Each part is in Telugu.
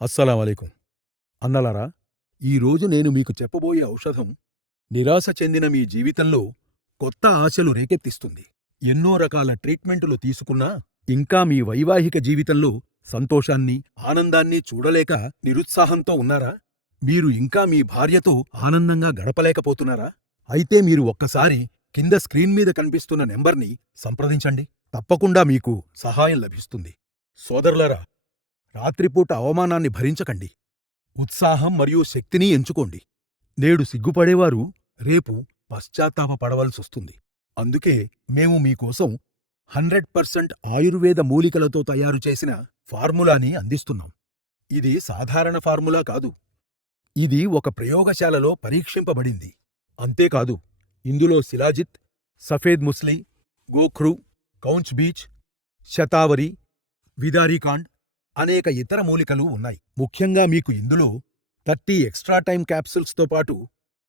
అస్సలామలైకుం. అన్నలారా, ఈరోజు నేను మీకు చెప్పబోయే ఔషధం నిరాశ చెందిన మీ జీవితంలో కొత్త ఆశలు రేకెత్తిస్తుంది. ఎన్నో రకాల ట్రీట్మెంటులు తీసుకున్నా ఇంకా మీ వైవాహిక జీవితంలో సంతోషాన్ని, ఆనందాన్ని చూడలేక నిరుత్సాహంతో ఉన్నారా? మీరు ఇంకా మీ భార్యతో ఆనందంగా గడపలేకపోతున్నారా? అయితే మీరు ఒక్కసారి కింద స్క్రీన్ మీద కనిపిస్తున్న నెంబర్ని సంప్రదించండి. తప్పకుండా మీకు సహాయం లభిస్తుంది. సోదరులారా, రాత్రిపూట అవమానాన్ని భరించకండి. ఉత్సాహం మరియు శక్తిని ఎంచుకోండి. నేడు సిగ్గుపడేవారు రేపు పశ్చాత్తాపపడవలసొస్తుంది. అందుకే మేము మీకోసం 100% ఆయుర్వేద మూలికలతో తయారుచేసిన ఫార్ములాని అందిస్తున్నాం. ఇది సాధారణ ఫార్ములా కాదు. ఇది ఒక ప్రయోగశాలలో పరీక్షింపబడింది. అంతేకాదు, ఇందులో శిలాజిత్, సఫేద్ ముస్లి, గోఖ్రు, కౌంచ్ బీచ్, శతావరి, విదారీకాండ్ అనేక ఇతర మూలికలు ఉన్నాయి. ముఖ్యంగా మీకు ఇందులో 30 ఎక్స్ట్రా టైం క్యాప్సూల్స్తో పాటు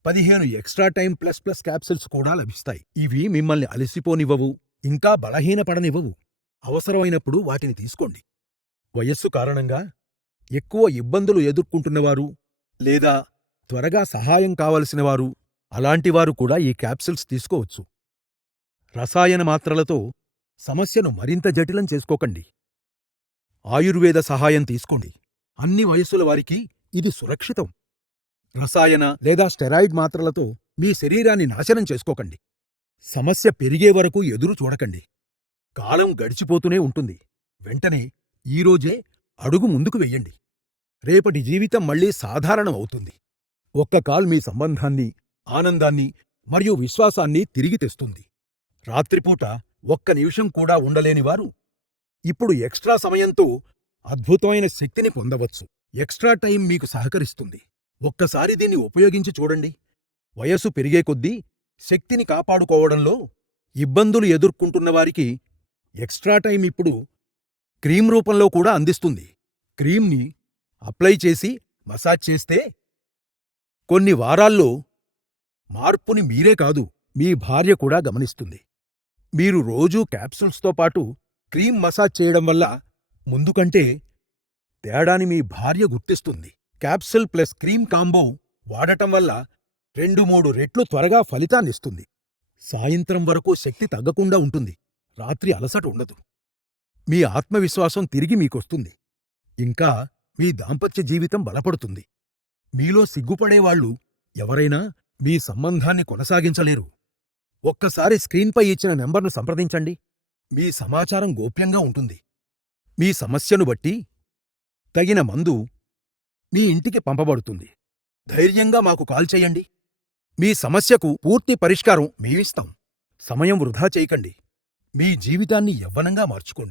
15 ఎక్స్ట్రా టైం ప్లస్ క్యాప్సూల్స్ కూడా లభిస్తాయి. ఇవి మిమ్మల్ని అలసిపోనివ్వవు, ఇంకా బలహీనపడనివ్వవు. అవసరమైనప్పుడు వాటిని తీసుకోండి. వయస్సు కారణంగా ఎక్కువ ఇబ్బందులు ఎదుర్కొంటున్నవారు లేదా త్వరగా సహాయం కావలసినవారు, అలాంటివారు కూడా ఈ క్యాప్సూల్స్ తీసుకోవచ్చు. రసాయన మాత్రలతో సమస్యను మరింత జటిలం చేసుకోకండి. ఆయుర్వేద సహాయం తీసుకోండి. అన్ని వయస్సుల వారికి ఇది సురక్షితం. రసాయన లేదా స్టెరాయిడ్ మాత్రలతో మీ శరీరాన్ని నాశనం చేసుకోకండి. సమస్య పెరిగే వరకు ఎదురు చూడకండి. కాలం గడిచిపోతూనే ఉంటుంది. వెంటనే ఈరోజే అడుగు ముందుకు వెయ్యండి. రేపటి జీవితం మళ్లీ సాధారణం అవుతుంది. ఒక్క కాల్ మీ సంబంధాన్ని, ఆనందాన్ని మరియు విశ్వాసాన్ని తిరిగి తెస్తుంది. రాత్రిపూట ఒక్క నిమిషం కూడా ఉండలేనివారు ఇప్పుడు ఎక్స్ట్రా సమయంతో అద్భుతమైన శక్తిని పొందవచ్చు. ఎక్స్ట్రా టైం మీకు సహకరిస్తుంది. ఒక్కసారి దీన్ని ఉపయోగించి చూడండి. వయసు పెరిగే కొద్దీ శక్తిని కాపాడుకోవడంలో ఇబ్బందులు ఎదుర్కొంటున్నవారికి ఎక్స్ట్రా టైం ఇప్పుడు క్రీం రూపంలో కూడా అందిస్తుంది. క్రీంని అప్లై చేసి మసాజ్ చేస్తే కొన్ని వారాల్లో మార్పుని మీరే కాదు, మీ భార్య కూడా గమనిస్తుంది. మీరు రోజూ క్యాప్సూల్స్తో పాటు క్రీం మసాజ్ చేయడం వల్ల ముందు కంటే తేడాని మీ భార్య గుర్తిస్తుంది. క్యాప్సూల్ ప్లస్ క్రీం కాంబో వాడటం వల్ల 2-3 రెట్లు త్వరగా ఫలితాన్నిస్తుంది. సాయంత్రం వరకు శక్తి తగ్గకుండా ఉంటుంది. రాత్రి అలసట ఉండదు. మీ ఆత్మవిశ్వాసం తిరిగి మీకొస్తుంది. ఇంకా మీ దాంపత్య జీవితం బలపడుతుంది. మీలో సిగ్గుపడేవాళ్లు ఎవరైనా మీ సంబంధాన్ని కొనసాగించలేరు. ఒక్కసారి స్క్రీన్పై ఇచ్చిన నెంబర్ను సంప్రదించండి. మీ సమాచారం గోప్యంగా ఉంటుంది. మీ సమస్యను బట్టి తగిన మందు మీ ఇంటికి పంపబడుతుంది. ధైర్యంగా మాకు కాల్ చేయండి. మీ సమస్యకు పూర్తి పరిష్కారం మేమిస్తాం. సమయం వృధా చేయకండి. మీ జీవితాన్ని యవ్వనంగా మార్చుకోండి.